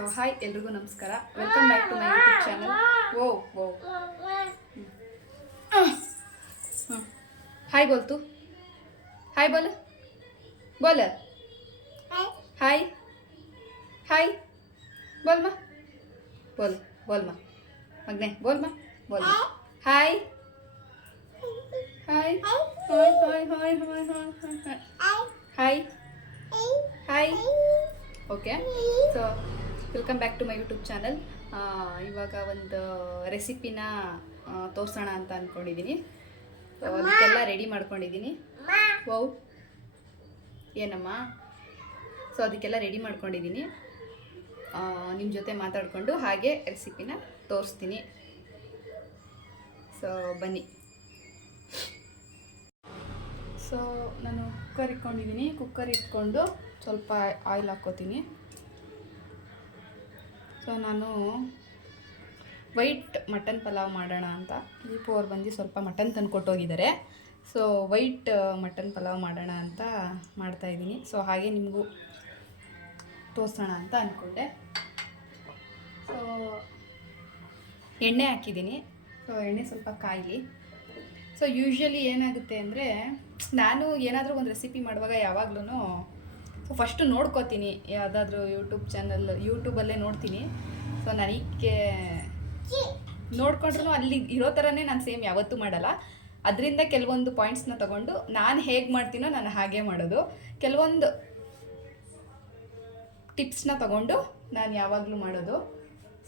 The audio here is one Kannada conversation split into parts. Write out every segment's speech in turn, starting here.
ಸೊ ಹಾಯ್ ಎಲ್ರಿಗೂ ನಮಸ್ಕಾರ, welcome back to my YouTube channel. Oh hi ಬೋಲ್ತು, ಹಾಯ್ ಬೋಲ್ ಬೋಲ್, ಹಾಯ್ ಹಾಯ್ ಬೋಲ್ ಮಾ, ಬೋಲ್ ಬೋಲ್ ಮಾ ಮಗ್ನೆ, ಬೋಲ್ ಮಾ ಬೋಲ್ ಮಾ, hi hi hi hi hi hi hi hi. Okay, so welcome back to my YouTube channel. ಇವಾಗ ಒಂದು ರೆಸಿಪಿನ ತೋರಿಸೋಣ ಅಂತ ಅಂದ್ಕೊಂಡಿದ್ದೀನಿ. ಅದಕ್ಕೆಲ್ಲ ರೆಡಿ ಮಾಡ್ಕೊಂಡಿದ್ದೀನಿ. ವೌ ಏನಮ್ಮ? ಸೊ ಅದಕ್ಕೆಲ್ಲ ರೆಡಿ ಮಾಡ್ಕೊಂಡಿದ್ದೀನಿ. ನಿಮ್ಮ ಜೊತೆ ಮಾತಾಡಿಕೊಂಡು ಹಾಗೆ ರೆಸಿಪಿನ ತೋರಿಸ್ತೀನಿ. ಸೊ ಬನ್ನಿ. ಸೊ ನಾನು ಕುಕ್ಕರ್ ಇಟ್ಕೊಂಡು ಸ್ವಲ್ಪ ಆಯಿಲ್ ಹಾಕ್ಕೋತೀನಿ. ಸೊ ನಾನು ವೈಟ್ ಮಟನ್ ಪಲಾವ್ ಮಾಡೋಣ ಅಂತ, ದೀಪು ಅವ್ರು ಬಂದು ಸ್ವಲ್ಪ ಮಟನ್ ತಂದು ಕೊಟ್ಟೋಗಿದ್ದಾರೆ. ಸೊ ವೈಟ್ ಮಟನ್ ಪಲಾವ್ ಮಾಡೋಣ ಅಂತ ಮಾಡ್ತಾಯಿದ್ದೀನಿ. ಸೊ ಹಾಗೆ ನಿಮಗೂ ತೋರಿಸೋಣ ಅಂತ ಅಂದ್ಕೊಂಡೆ. ಸೊ ಎಣ್ಣೆ ಹಾಕಿದ್ದೀನಿ. ಸೊ ಎಣ್ಣೆ ಸ್ವಲ್ಪ ಕಾಯಲಿ. ಸೊ ಯೂಶ್ವಲಿ ಏನಾಗುತ್ತೆ ಅಂದರೆ, ನಾನು ಏನಾದರೂ ಒಂದು ರೆಸಿಪಿ ಮಾಡುವಾಗ ಯಾವಾಗ್ಲೂ ಸೊ ಫಸ್ಟು ನೋಡ್ಕೋತೀನಿ, ಯಾವುದಾದ್ರೂ ಯೂಟ್ಯೂಬಲ್ಲೇ ನೋಡ್ತೀನಿ. ಸೊ ನನಗೆ ನೋಡ್ಕೊಂಡ್ರೂ ಅಲ್ಲಿ ಇರೋ ಥರನೇ ನಾನು ಸೇಮ್ ಯಾವತ್ತೂ ಮಾಡಲ್ಲ. ಅದರಿಂದ ಕೆಲವೊಂದು ಪಾಯಿಂಟ್ಸ್ನ ತೊಗೊಂಡು ನಾನು ಹೇಗೆ ಮಾಡ್ತೀನೋ ನಾನು ಹಾಗೆ ಮಾಡೋದು. ಕೆಲವೊಂದು ಟಿಪ್ಸ್ನ ತೊಗೊಂಡು ನಾನು ಯಾವಾಗಲೂ ಮಾಡೋದು.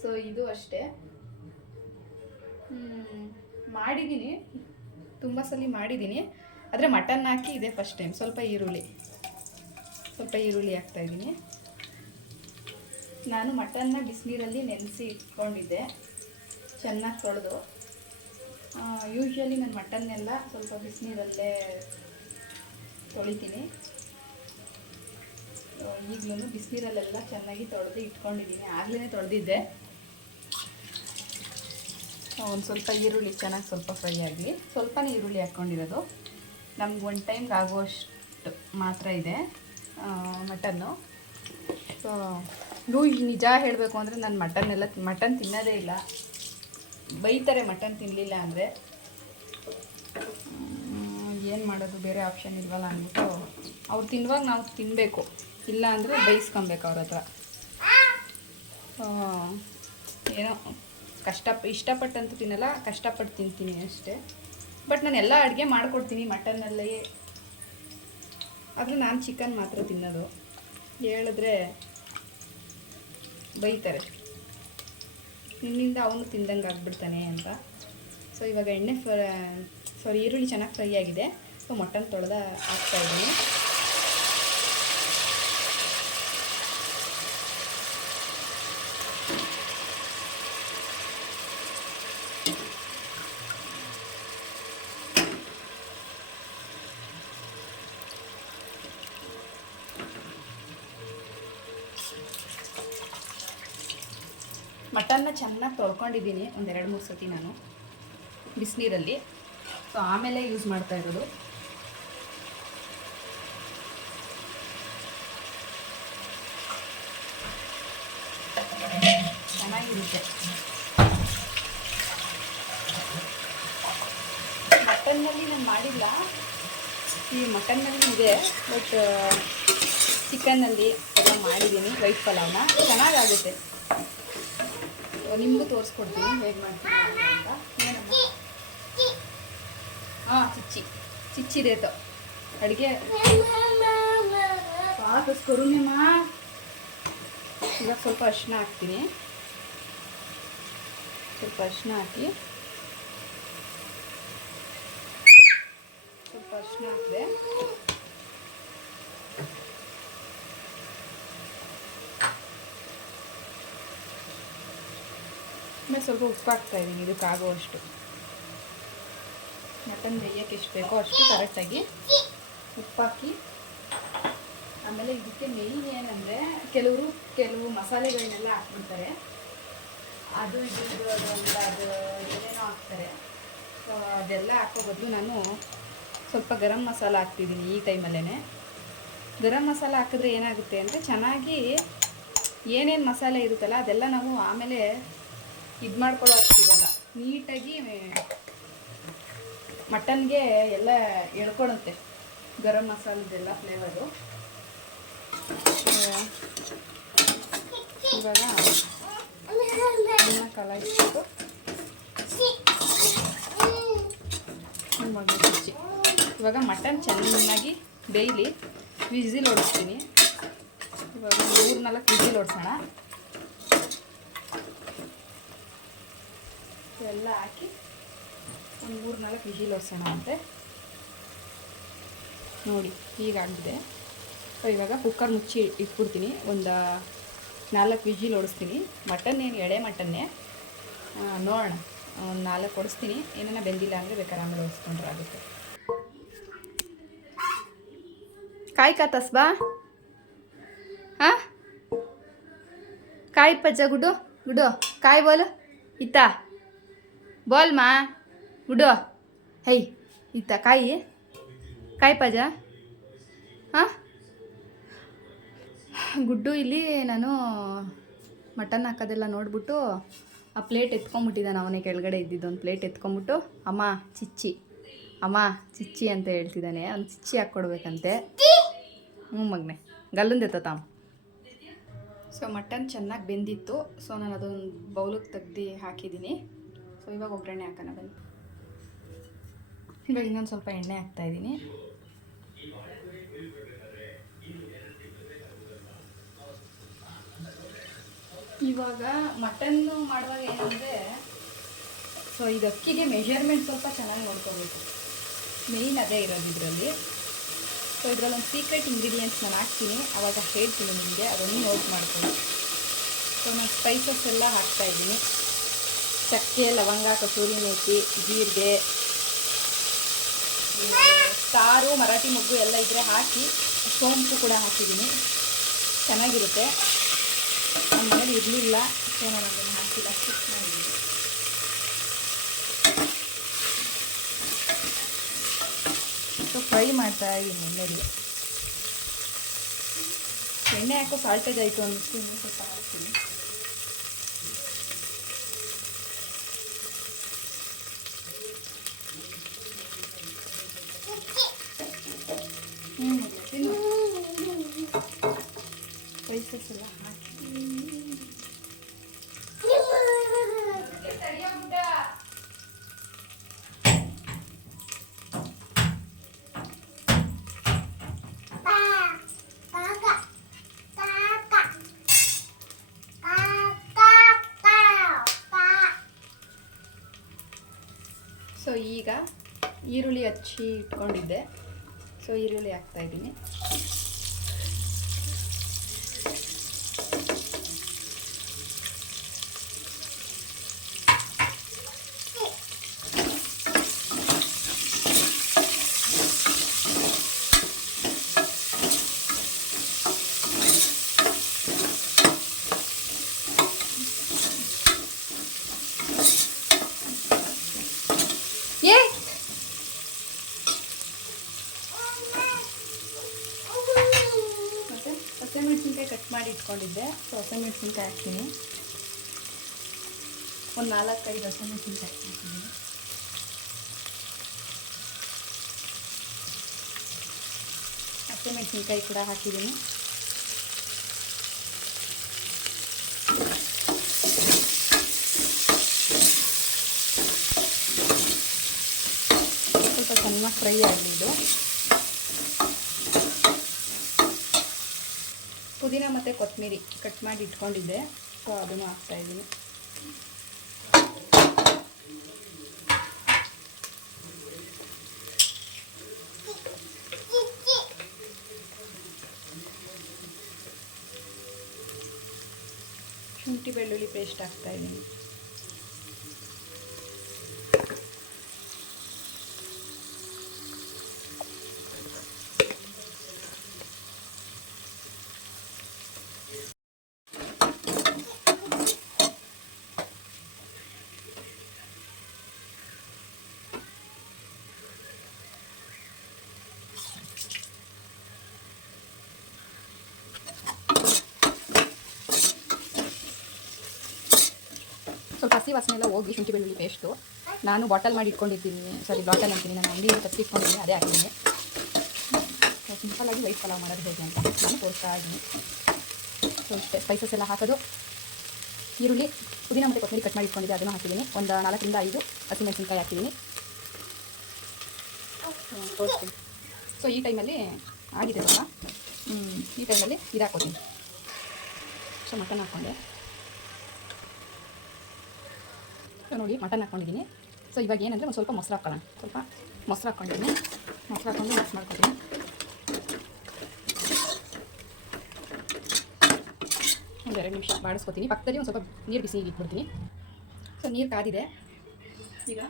ಸೊ ಇದು ಅಷ್ಟೇ. ಮಾಡಿದ್ದೀನಿ, ತುಂಬ ಸಲ ಮಾಡಿದ್ದೀನಿ, ಆದರೆ ಮಟನ್ ಹಾಕಿ ಇದೆ ಫಸ್ಟ್ ಟೈಮ್. ಸ್ವಲ್ಪ ಈರುಳ್ಳಿ ಹಾಕ್ತಾಯಿದ್ದೀನಿ. ನಾನು ಮಟನ್ನ ಬಿಸಿನೀರಲ್ಲಿ ನೆನೆಸಿ ಇಟ್ಕೊಂಡಿದ್ದೆ, ಚೆನ್ನಾಗಿ ತೊಳೆದು. ಯೂಶ್ವಲಿ ನಾನು ಮಟನ್ನೆಲ್ಲ ಸ್ವಲ್ಪ ಬಿಸಿನೀರಲ್ಲೇ ತೊಳಿತೀನಿ. ಈಗಲೂ ಬಿಸಿನೀರಲ್ಲೆಲ್ಲ ಚೆನ್ನಾಗಿ ತೊಳೆದು ಇಟ್ಕೊಂಡಿದ್ದೀನಿ, ಆಗಲೇ ತೊಳೆದಿದ್ದೆ. ಒಂದು ಸ್ವಲ್ಪ ಈರುಳ್ಳಿ ಚೆನ್ನಾಗಿ ಸ್ವಲ್ಪ ಫ್ರೈ ಆಗಲಿ. ಸ್ವಲ್ಪನೇ ಈರುಳ್ಳಿ ಹಾಕ್ಕೊಂಡಿರೋದು, ನಮ್ಗೆ ಒನ್ ಟೈಮ್ಗೆ ಆಗುವಷ್ಟು ಮಾತ್ರ ಇದೆ ಮಟನ್ನು. ಸೊ ನಿಜ ಹೇಳಬೇಕು ಅಂದರೆ ನಾನು ಮಟನ್ ತಿನ್ನೋದೇ ಇಲ್ಲ. ಬೈತಾರೆ ಮಟನ್ ತಿನ್ನಲಿಲ್ಲ ಅಂದರೆ. ಏನು ಮಾಡೋದು, ಬೇರೆ ಆಪ್ಷನ್ ಇಲ್ವಲ್ಲ ಅಂದ್ಬಿಟ್ಟು ಅವ್ರು ತಿನ್ನುವಾಗ ನಾವು ತಿನ್ನಬೇಕು, ಇಲ್ಲ ಅಂದರೆ ಬೈಸ್ಕೊಬೇಕು ಅವ್ರ ಹತ್ರ. ಏನೋ ಇಷ್ಟಪಟ್ಟಂತೂ ತಿನ್ನಲ್ಲ, ಕಷ್ಟಪಟ್ಟು ತಿಂತೀನಿ ಅಷ್ಟೇ. ಬಟ್ ನಾನು ಎಲ್ಲ ಅಡುಗೆ ಮಾಡಿಕೊಡ್ತೀನಿ ಮಟನ್ನಲ್ಲೇ. ಆದರೆ ನಾನು ಚಿಕನ್ ಮಾತ್ರ ತಿನ್ನೋದು. ಹೇಳಿದ್ರೆ ಬೈತಾರೆ, ನಿನ್ನಿಂದ ಅವನು ತಿಂದಂಗೆ ಆಗ್ಬಿಡ್ತಾನೆ ಅಂತ. ಸೊ ಇವಾಗ ಈರುಳ್ಳಿ ಚೆನ್ನಾಗಿ ಫ್ರೈ ಆಗಿದೆ. ಸೊ ಮಟನ್ ತೊಳೆದ ಹಾಕ್ತಾಯಿದ್ದೀನಿ. ಮಟನ್ನ ಚೆನ್ನಾಗಿ ತೊಳ್ಕೊಂಡಿದ್ದೀನಿ ಒಂದು 2-3 ಸತಿ ನಾನು ಬಿಸಿನೀರಲ್ಲಿ. ಸೊ ಆಮೇಲೆ ಯೂಸ್ ಮಾಡ್ತಾ ಇರೋದು. ಚೆನ್ನಾಗಿರುತ್ತೆ. ಮಟನ್ನಲ್ಲಿ ನಾನು ಮಾಡಿಲ್ಲ, ಈ ಮಟನ್ನಲ್ಲಿ ಇದೆ, ಬಟ್ ಚಿಕನ್ನಲ್ಲಿ ಎಲ್ಲ ಮಾಡಿದ್ದೀನಿ ವೈಟ್ ಪಲಾವ್ನ. ಚೆನ್ನಾಗಾಗುತ್ತೆ. ನಿಮಗೂ ತೋರಿಸ್ಕೊಡ್ತೀನಿ ಹೇಗೆ ಮಾಡ್ತೀನಿ ಅಂತ. ಹಾಂ ಚಿಚ್ಚಿದೆ ತೋ ಅಡುಗೆ ಸಾಕಸ್ಕೊರುನಿಮ್ಮ. ಇವಾಗ ಸ್ವಲ್ಪ ಅರಿಶಿನ ಹಾಕ್ತೀನಿ. ಸ್ವಲ್ಪ ಅರಿಶಿನ ಹಾಕಿ, ಸ್ವಲ್ಪ ಅರಿಶಿನ ಹಾಕಿದೆ. ಆಮೇಲೆ ಸ್ವಲ್ಪ ಉಪ್ಪು ಹಾಕ್ತಾಯಿದ್ದೀನಿ, ಇದಕ್ಕಾಗುವಷ್ಟು. ಮಟನ್ ಬೇಯೋಕ್ಕೆ ಎಷ್ಟು ಬೇಕೋ ಅಷ್ಟು ಕರೆಕ್ಟಾಗಿ ಉಪ್ಪಾಕಿ. ಆಮೇಲೆ ಇದಕ್ಕೆ ಮೇಯ್ನ್ ಏನಂದರೆ, ಕೆಲವು ಮಸಾಲೆಗಳನ್ನೆಲ್ಲ ಹಾಕ್ಬಿಡ್ತಾರೆ, ಅದು ಏನೇನೋ ಹಾಕ್ತಾರೆ. ಸೊ ಅದೆಲ್ಲ ಹಾಕೋ ಬದಲು ನಾನು ಸ್ವಲ್ಪ ಗರಂ ಮಸಾಲ ಹಾಕ್ತಿದ್ದೀನಿ ಈ ಟೈಮಲ್ಲೇ. ಗರಂ ಮಸಾಲ ಹಾಕಿದ್ರೆ ಏನಾಗುತ್ತೆ ಅಂದರೆ ಚೆನ್ನಾಗಿ ಏನೇನು ಮಸಾಲೆ ಇರುತ್ತಲ್ಲ ಅದೆಲ್ಲ ನಾವು ಆಮೇಲೆ ಇದು ಮಾಡ್ಕೊಳ್ಳೋ ಅಷ್ಟಿರಲ್ಲ. ನೀಟಾಗಿ ಮಟನ್ಗೆ ಎಲ್ಲ ಎಳ್ಕೊಳುತ್ತೆ ಗರಂ ಮಸಾಲದೆಲ್ಲ ಫ್ಲೇವರು. ಇವಾಗ ಅನ್ನ ಕಲಾಯಿಸ್ಬಿಟ್ಟು ರುಚಿ. ಇವಾಗ ಮಟನ್ ಚೆನ್ನಾಗಿ ಬೇಯಲಿ, ವಿಸಿಲ್ ಓಡಿಸ್ತೀನಿ. ಇವಾಗ 3-4 ವಿಸಿಲ್ ಓಡಿಸೋಣ. ಎಲ್ಲ ಹಾಕಿ ಒಂದು 3-4 ವಿಸಿಲ್ ಓಡಿಸೋಣ ಅಂತೆ. ನೋಡಿ ಹೀಗಾಗಿದೆ. ಇವಾಗ ಕುಕ್ಕರ್ ಮುಚ್ಚಿ ಇಟ್ಬಿಡ್ತೀನಿ. ಒಂದು 4 ವಿಸಿಲ್ ಓಡಿಸ್ತೀನಿ. ಮಟನ್ ಏನು ಎಳೆ ಮಟನ್ನೇ, ನೋಡೋಣ. ಒಂದು 4 ಓಡಿಸ್ತೀನಿ. ಏನಾರ ಬೆಂದಿಲ್ಲ ಅಂದರೆ ಬೇಕಾದ್ರೆ ಆಮೇಲೆ ಓಡಿಸ್ಕೊಂಡ್ರೆ ಆಗುತ್ತೆ. ಕಾಯಿ ಕಾತಸ್ಬಾ ಹಾಂ ಕಾಯಿ ಪಜ್ಜ ಗುಡು ಗುಡು ಕಾಯಿ ಬೋಲು ಇತ್ತ ಬೋಲ್ ಮಾ ಗುಡು ಹೈ ಇತ್ತ ಕಾಯಿ ಕಾಯಿ ಪಜ್ಜ ಹಾಂ ಗುಡ್ಡು ಇಲ್ಲಿ ನಾನು ಮಟನ್ ಹಾಕೋದೆಲ್ಲ ನೋಡ್ಬಿಟ್ಟು ಆ ಪ್ಲೇಟ್ ಎತ್ಕೊಂಬಿಟ್ಟಿದ್ದಾನೆ. ಅವನೇ ಕೆಳಗಡೆ ಇದ್ದಿದ್ದು ಒಂದು ಪ್ಲೇಟ್ ಎತ್ಕೊಂಬಿಟ್ಟು ಅಮ್ಮ ಚಿಚ್ಚಿ ಅಮ್ಮ ಚಿಚ್ಚಿ ಅಂತ ಹೇಳ್ತಿದ್ದಾನೆ. ಅವ್ನು ಚಿಚ್ಚಿ ಹಾಕ್ಕೊಡ್ಬೇಕಂತೆ. ಮಗನೆ ಗಲ್ಲಂದೆ ತಾಮ್. ಸೊ ಮಟನ್ ಚೆನ್ನಾಗಿ ಬೆಂದಿತ್ತು. ಸೊ ನಾನು ಅದೊಂದು ಬೌಲಿಗೆ ತೆಗ್ದು ಹಾಕಿದ್ದೀನಿ. ಸೊ ಇವಾಗ ಒಗ್ಗರಣೆ ಹಾಕೋಣ ಬನ್ನಿ. ಇವಾಗ ಇನ್ನೊಂದು ಸ್ವಲ್ಪ ಎಣ್ಣೆ ಹಾಕ್ತಾಯಿದ್ದೀನಿ. ಇವಾಗ ಮಟನ್ನು ಮಾಡುವಾಗ ಏನಂದರೆ, ಸೊ ಇದು ಅಕ್ಕಿಗೆ ಮೆಷರ್ಮೆಂಟ್ ಸ್ವಲ್ಪ ಚೆನ್ನಾಗಿ ನೋಡ್ಕೋಬೇಕು. ಮೇಯ್ನ್ ಅದೇ ಇರೋದು ಇದರಲ್ಲಿ. ಸೊ ಇದರಲ್ಲಿ ಒಂದು ಸೀಕ್ರೆಟ್ ಇಂಗ್ರೀಡಿಯೆಂಟ್ಸ್ ನಾನು ಹಾಕ್ತೀನಿ, ಆವಾಗ ಹೇಳ್ತೀನಿ ನಿಮಗೆ, ಅದನ್ನು ನೋಟ್ ಮಾಡ್ಕೊಳ್ಳಿ. ಸೊ ನಾನು ಸ್ಪೈಸಸ್ ಎಲ್ಲ ಹಾಕ್ತಾಯಿದ್ದೀನಿ. ಚಕ್ಕೆ, ಲವಂಗ, ಕಸೂರಿ ಮೇಥಿ, ಜೀರಿಗೆ, ಸಾರು, ಮರಾಠಿ ಮೊಗ್ಗು ಎಲ್ಲ ಇದ್ದರೆ ಹಾಕಿ, ಸೋಂಪು ಕೂಡ ಹಾಕಿದ್ದೀನಿ. ಚೆನ್ನಾಗಿರುತ್ತೆ. ನಮ್ಮ ಮನೇಲಿ ಇರಲಿಲ್ಲ, ಸೊ ನಾನು ಅದನ್ನು ಹಾಕಿಲ್ಲ, ಸ್ಕಿಪ್ ಮಾಡಿದ್ದೀನಿ. ಸೊ ಫ್ರೈ ಮಾಡ್ತಾ ಇದ್ದೀನಿ ಎಣ್ಣೆಗೆ. ಎಣ್ಣೆ ಹಾಕೋ ಸಾಲ್ಟೇಜ್ ಆಯಿತು ಅನ್ನಿಸ್ತು, ಇನ್ನೂ ಸ್ವಲ್ಪ ಹಾಕ್ತೀನಿ. ತಿನ್ನು. ಸ್ಪೈಸಸ್ ಎಲ್ಲ ಹಾಕಿ ಸೊ ಈಗ ಈರುಳ್ಳಿ ಹಚ್ಚಿ ಇಟ್ಕೊಂಡಿದ್ದೆ. ಸೊ ಈರುಳ್ಳಿ ಹಾಕ್ತಾಯಿದ್ದೀನಿ. ಹಸಿಮೆಣಸಿನ್ಕಾಯಿ ಕಟ್ ಮಾಡಿ ಇಟ್ಕೊಂಡಿದ್ದೆ. ಸೊ ಹಸಿಮೆಣಸಿನ್ಕಾಯಿ ಹಾಕ್ತೀನಿ. ಒಂದು 4-5 ಹಸಿಮೆಣಸಿನ್ಕಾಯಿ ಹಾಕ್ತೀನಿ. ಹಸಿಮೆಣಸಿನ್ಕಾಯಿ ಕೂಡ ಹಾಕಿದ್ದೀನಿ. ಸ್ವಲ್ಪ ಚೆನ್ನಾಗಿ ಫ್ರೈ ಆಗಲಿ ಇದು. ಪುದೀನ ಮತ್ತು ಕೊತ್ತಂಬರಿ ಕಟ್ ಮಾಡಿ ಇಟ್ಕೊಂಡಿದ್ದೆ. ಸೊ ಅದನ್ನು ಹಾಕ್ತಾಯಿದ್ದೀನಿ. ಶುಂಠಿ ಬೆಳ್ಳುಳ್ಳಿ ಪೇಸ್ಟ್ ಹಾಕ್ತಾಯಿದ್ದೀನಿ. ಹಸಿ ವಾಸನೆ ಎಲ್ಲ ಹೋಗಿ ಶುಂಠಿ ಬೆಳ್ಳುಳ್ಳಿ ಪೇಸ್ಟು ನಾನು ಬಾಟಲ್ ಮಾಡಿ ಇಟ್ಕೊಂಡಿದ್ದೀನಿ, ಬಾಟಲ್ ಅಂತೀನಿ, ನಾನು ಅಂಗಡಿಯಿಂದ ತರಿಸಿ ಇಟ್ಕೊಂಡಿದ್ದೀನಿ, ಅದೇ ಹಾಕಿದ್ದೀನಿ. ಸಿಂಪಲ್ಲಾಗಿ ವೈಟ್ ಪಲಾವ್ ಮಾಡೋದು ಹೇಗೆ ಅಂತ ನಾನು ತೋರಿಸ್ತಾ ಇದ್ದೀನಿ. ಸೊ ಇಷ್ಟೇ ಸ್ಪೈಸಸ್ ಎಲ್ಲ ಹಾಕೋದು. ಈರುಳ್ಳಿ, ಪುದೀನ ಮತ್ತು ಕೊತ್ತಂಬರಿ ಕಟ್ ಮಾಡಿ ಇಟ್ಕೊಂಡಿದ್ದೆ, ಅದನ್ನು ಹಾಕಿದ್ದೀನಿ. ಒಂದು 4 ರಿಂದ 5 ಹಸಿಮೆಣಸಿನ್ಕಾಯಿ ಹಾಕಿದ್ದೀನಿ. ತೋರಿಸ್ತೀನಿ. ಸೊ ಈ ಟೈಮಲ್ಲಿ ಆಗಿದೆ ಸ್ವಲ್ಪ, ಈ ಟೈಮಲ್ಲಿ ಇದು ಹಾಕ್ಕೊತೀನಿ. ಸೊ ಮಟನ್ ಹಾಕ್ಕೊಂಡೆ. ಸೊ ನೋಡಿ ಮಟನ್ ಹಾಕ್ಕೊಂಡಿದ್ದೀನಿ. ಸೊ ಇವಾಗ ಏನಂದರೆ ಒಂದು ಸ್ವಲ್ಪ ಮೊಸರು ಹಾಕ್ಕೊಳ್ಳೋಣ. ಸ್ವಲ್ಪ ಮೊಸರು ಹಾಕ್ಕೊಂಡಿದ್ದೀನಿ. ಮೊಸರು ಹಾಕ್ಕೊಂಡು ಮಿಕ್ಸ್ ಮಾಡ್ಕೊತೀನಿ. ಒಂದು 2 ನಿಮಿಷ ಬಾಡಿಸ್ಕೊತೀನಿ. ಪಕ್ಕದಲ್ಲಿ ಒಂದು ಸ್ವಲ್ಪ ನೀರು ಬಿಸಿ ಇಟ್ಬಿಡ್ತೀನಿ. ಸೊ ನೀರು ಕಾದಿದೆ. ಈಗ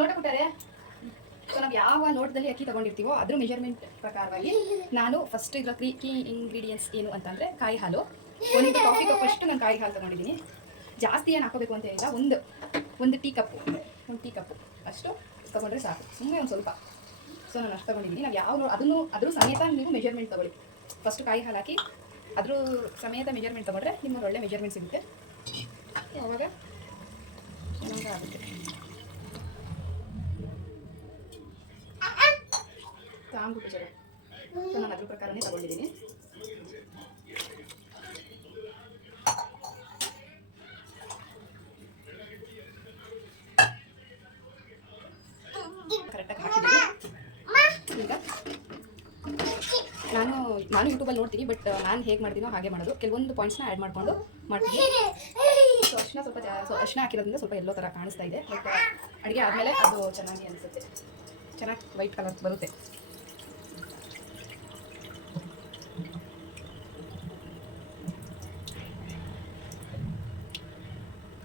ಲೋಟ ಕೊಟ್ಟಾರೆ. ಸೊ ನಾವು ಯಾವ ಲೋಟದಲ್ಲಿ ಅಕ್ಕಿ ತೊಗೊಂಡಿರ್ತೀವೋ ಅದ್ರ ಮೆಜರ್ಮೆಂಟ್ ಪ್ರಕಾರವಾಗಿ ನಾನು ಫಸ್ಟ್ ಇದರ ಕೀ ಇಂಗ್ರೀಡಿಯೆಂಟ್ಸ್ ಏನು ಅಂತಂದರೆ ಕಾಯಿ ಹಾಲು. ಒಂದು ಕಾಫಿ ಕಪ್ ಅಷ್ಟು ನಾನು ಕಾಯಿ ಹಾಲು ತೊಗೊಂಡಿದ್ದೀನಿ. ಜಾಸ್ತಿ ಏನು ಹಾಕೋಬೇಕು ಅಂತ ಹೇಳಿಲ್ಲ, ಒಂದು ಟೀ ಕಪ್ಪು ಅಷ್ಟು ತೊಗೊಂಡ್ರೆ ಸಾಕು. ಸುಮ್ಮನೆ ಒಂದು ಸ್ವಲ್ಪ. ಸೊ ನಾನು ಅಷ್ಟು ತೊಗೊಂಡಿದ್ದೀನಿ. ನಾವು ಯಾವ ಅದ್ರ ಸಮೇತ ನೀವು ಮೆಜರ್ಮೆಂಟ್ ತೊಗೊಳ್ಳಿ. ಫಸ್ಟು ಕಾಯಿ ಹಾಲು ಹಾಕಿ ಅದ್ರ ಸಮೇತ ಮೆಜರ್ಮೆಂಟ್ ತೊಗೊಂಡ್ರೆ ನಿಮಗೆ ಒಳ್ಳೆ ಮೆಜರ್ಮೆಂಟ್ ಸಿಗುತ್ತೆ. ಅವಾಗ ಚೆನ್ನಾಗಿ ಆಗುತ್ತೆ. ತಾಂಬಿಟ್ಟು ಜರ. ಸೊ ನಾನು ಅದ್ರ ಪ್ರಕಾರನೇ ತೊಗೊಂಡಿದ್ದೀನಿ. ಕರೆಕ್ಟಾಗಿ ಹಾಕಿದ್ದೀನಿ. ಈಗ ನಾನು ಯೂಟ್ಯೂಬಲ್ಲಿ ನೋಡ್ತೀನಿ, ಬಟ್ ನಾನು ಹೇಗೆ ಮಾಡ್ತೀನೋ ಹಾಗೆ ಮಾಡೋದು. ಕೆಲವೊಂದು ಪಾಯಿಂಟ್ಸ್ನ ಆ್ಯಡ್ ಮಾಡ್ಕೊಂಡು ಮಾಡ್ತೀನಿ. ಸೊ ಅರಿಶಿನ ಸ್ವಲ್ಪ ಅರಿಶಿನ ಹಾಕಿರೋದ್ರಿಂದ ಸ್ವಲ್ಪ ಎಲ್ಲೋ ಥರ ಕಾಣಿಸ್ತಾ ಇದೆ. ಬಟ್ ಅಡುಗೆ ಆದಮೇಲೆ ಅದು ಚೆನ್ನಾಗಿ ಅನಿಸುತ್ತೆ, ಚೆನ್ನಾಗಿ ವೈಟ್ ಕಲರ್ ಬರುತ್ತೆ.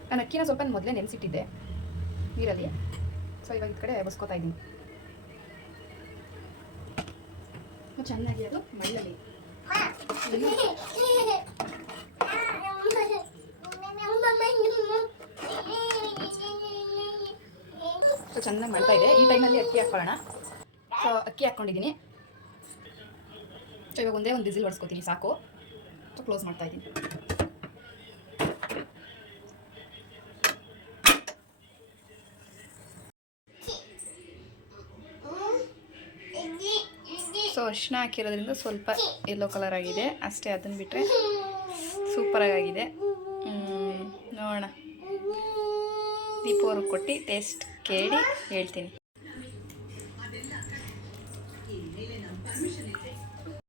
ನಾನು ಅಕ್ಕಿನ ಸ್ವಲ್ಪ ಮೊದಲೇ ನೆನೆಸಿಟ್ಟಿದ್ದೆ ನೀರಲ್ಲಿ. ಸೊ ಇವಾಗ ಈ ಕಡೆ ಬಸ್ಕೋತಾ ಇದ್ದೀನಿ. ಚೆನ್ನಾಗಿ ಅದು ಮಳ್ಳಲಿ. ಸೊ ಚೆನ್ನಾಗಿ ಮಾಡ್ತಾ ಇದೆ. ಈ ಟೈಮಲ್ಲಿ ಅಕ್ಕಿ ಹಾಕ್ಕೊಳ್ಳೋಣ. ಸೊ ಅಕ್ಕಿ ಹಾಕ್ಕೊಂಡಿದ್ದೀನಿ. ಸೊ ಇವಾಗ ಒಂದೇ ಒಂದು ವಿಸಿಲ್ ಹೊಡ್ಸ್ಕೊತೀನಿ ಸಾಕು. ಸೊ ಕ್ಲೋಸ್ ಮಾಡ್ತಾ ಇದ್ದೀನಿ. ಸೊ ಅರಿಶಿನ ಹಾಕಿರೋದ್ರಿಂದ ಸ್ವಲ್ಪ ಯೆಲ್ಲೋ ಕಲರ್ ಆಗಿದೆ ಅಷ್ಟೇ. ಅದನ್ನು ಬಿಟ್ಟರೆ ಸೂಪರಾಗಿದೆ. ನೋಡೋಣ, ದೀಪು ಅವ್ರಿಗೆ ಕೊಟ್ಟು ಟೇಸ್ಟ್ ಕೇಳಿ ಹೇಳ್ತೀನಿ.